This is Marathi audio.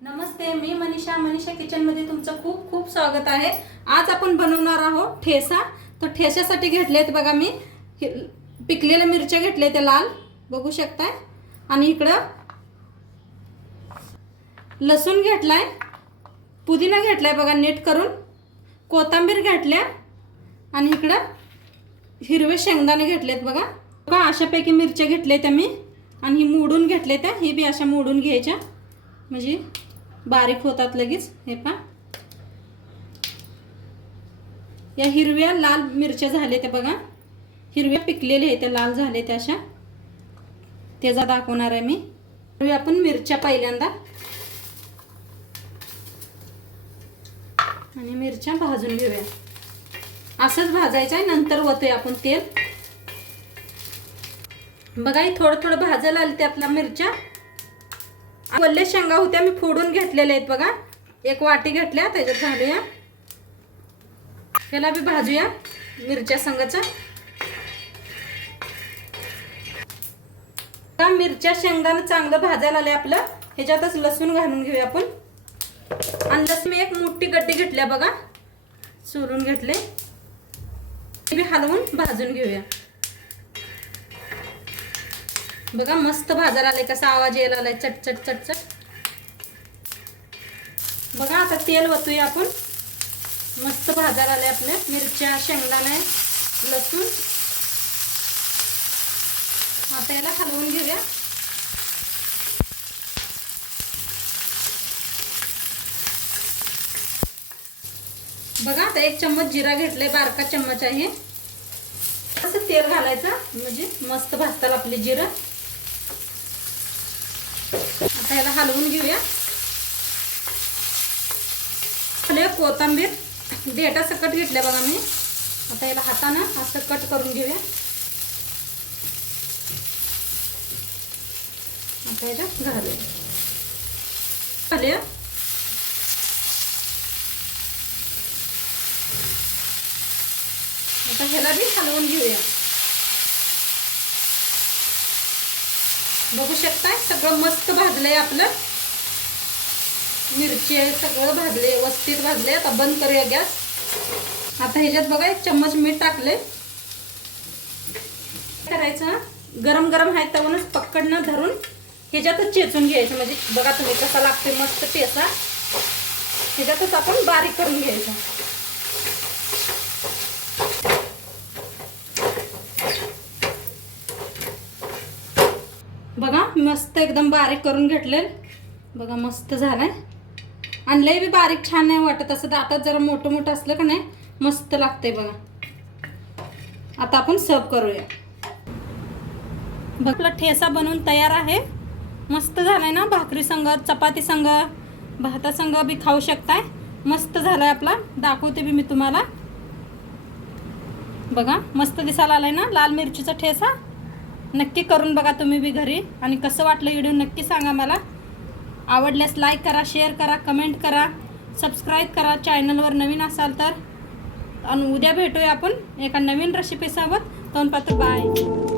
नमस्ते, मी मनीषा किचनमध्ये तुमचं खूप खूप स्वागत आहे। आज आपण बनवणार आहोत ठेसा। तर ठेस्यासाठी घेतलेत बघा मी पिकलेल्या मिरच्या घेतल्या त्या लाल बघू शकताय, आणि इकडं लसूण घेतलाय, पुदिना घेतलाय बघा नीट करून, कोथिंबीर घेतल्या, आणि इकडं हिरवे शेंगदाणे घेतलेत बघा अशापैकी मिरच्या घेतल्या त्या मी, आणि ही मोडून घेतल्या त्या, ही बी अशा मोडून घ्यायच्या म्हणजे बारीक होतात लगेच। हे पहा, या हिरव्या लाल मिरच्या झाल्या त्या बघा, हिरव्या पिकलेल्या आहेत त्या, लाल झाले त्या अशा, त्याचा दाखवणार आहे मी। आपण मिरच्या पहिल्यांदा, आणि मिरच्या भाजून घेऊया, असंच भाजायचं आहे, नंतर वतोय आपण तेल बघा। ही थोडं थोडं भाजायला आली त्यातल्या मिरच्या। वल्ले शेंगा होत्या मी फोडून घेतलेल्या आहेत बघा, एक वाटी घेतल्या, त्याच्यात घालूया, त्याला बी भाजूया मिरच्या संगचा। मिरच्या शेंगदाणे चांगलं भाजायला आले आपलं, ह्याच्यातच लसूण घालून घेऊया आपण। आणि लसूण मी एक मोठी गड्डी घेतल्या बघा, सोलून घेतले, ते बी हलवून भाजून घेऊया बघा। मस्त भाजायला आले, कसा आवाज यायला आलाय, चट चट चट चट बघा। आता तेल वतूया आपण, मस्त भाजायला आले आपले मिरच्या शेंगदाणे लसूण। आता याला हलवून घेऊया बघा। आता एक चम्मच जिरा घेतलाय, बारका चम्मच आहे, असं तेल घालायचं म्हणजे मस्त भाजतात आपले जिरं। आता याला हलवून घेऊया, कोथिंबीर देठा सकट घेतल्या बघा मी, आता याला हाताने असं कट करून घेऊया। आता याच्यात घालूया, आता ह्याला बी हलवून घेऊया बघू शकताय, सगळं मस्त भाजलंय आपलं, मिरची सगळं भाजले, व्यवस्थित भाजले। आता बंद करूया गॅस। आता ह्याच्यात बघा एक चम्मच मीठ टाकले, करायचं गरम गरम आहे तवनच पकडणं धरून ह्याच्यातच चेचून घ्यायचं, म्हणजे बघा तुम्ही कसा लागते मस्त ठेसा, ह्याच्यातच आपण बारीक करून घ्यायचं बघा। मस्त एकदम बारीक करून घेतले बघा, मस्त झालाय। आणि लय बी बारीक छान नाही वाटत, असं दातात जरा मोठं मोठं असलं का नाही मस्त लागतंय बघा। आता आपण सर्व करूया बघा, ठेसा बनवून तयार आहे, मस्त झालाय ना। भाकरी संग, चपाती संग, भाता संग बी खाऊ शकताय, मस्त झालाय आपला। दाखवते बी मी तुम्हाला बघा, मस्त दिसायला आलाय ना लाल मिरचीचा ठेसा। नक्की करून बघा तुम्ही बी घरी, आणि कसं वाटलं व्हिडिओ नक्की सांगा मला। आवडल्यास लाईक करा, शेअर करा, कमेंट करा, सबस्क्राईब करा चॅनलवर नवीन असाल तर। आणि उद्या भेटूया आपण एका नवीन रेसिपी सोबत। तोपर्यंत बाय।